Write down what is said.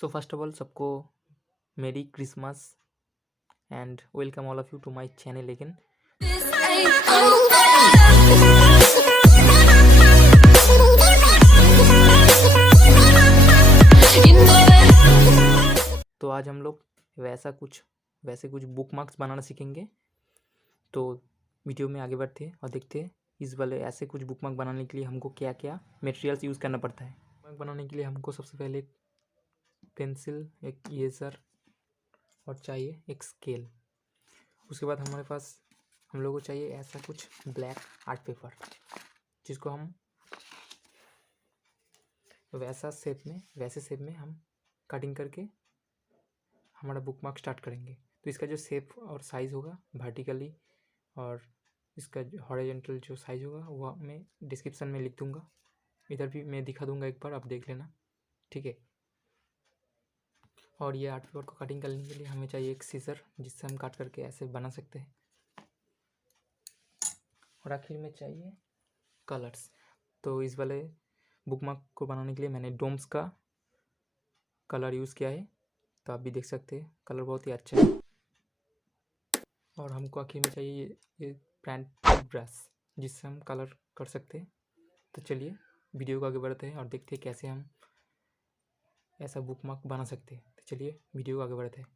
So first of all सबको merry Christmas and welcome all of you to my channel again. तो आज हम लोग वैसे कुछ बुक मार्क्स बनाना सीखेंगे। तो वीडियो में आगे बढ़ते हैं और देखते हैं इस वाले ऐसे कुछ बुक मार्क बनाने के लिए हमको क्या क्या मटेरियल्स यूज़ करना पड़ता है। मार्क बनाने के लिए हमको सबसे पहले एक पेंसिल, एक इरेजर और चाहिए एक स्केल। उसके बाद हमारे पास हम लोगों को चाहिए ऐसा कुछ ब्लैक आर्ट पेपर, जिसको हम वैसे शेप में हम कटिंग करके हमारा बुक मार्क स्टार्ट करेंगे। तो इसका जो शेप और साइज़ होगा वर्टिकली और इसका हॉरिजॉन्टल जो साइज़ होगा वह मैं डिस्क्रिप्शन में लिख दूंगा। इधर भी मैं दिखा दूंगा, एक बार आप देख लेना, ठीक है। और ये आर्ट पेपर को कटिंग करने के लिए हमें चाहिए एक सीजर, जिससे हम काट करके ऐसे बना सकते हैं। और आखिर में चाहिए कलर्स। तो इस वाले बुक मार्क को बनाने के लिए मैंने डोम्स का कलर यूज़ किया है, तो आप भी देख सकते हैं कलर बहुत ही अच्छा है। और हमको आखिर में चाहिए ये पेंट ब्रश, जिससे हम कलर कर सकते हैं। तो चलिए वीडियो को आगे बढ़ते हैं और देखते हैं कैसे हम ऐसा बुक मार्क बना सकते हैं। तो चलिए वीडियो को आगे बढ़ते हैं।